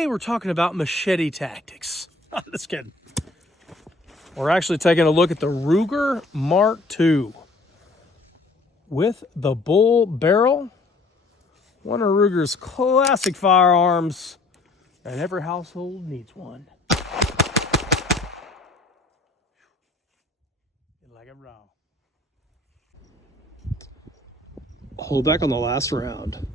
Today we're talking about machete tactics. Just kidding. We're actually taking a look at the Ruger Mark II with the bull barrel. One of Ruger's classic firearms, and every household needs one. Like it raw. Hold back on the last round.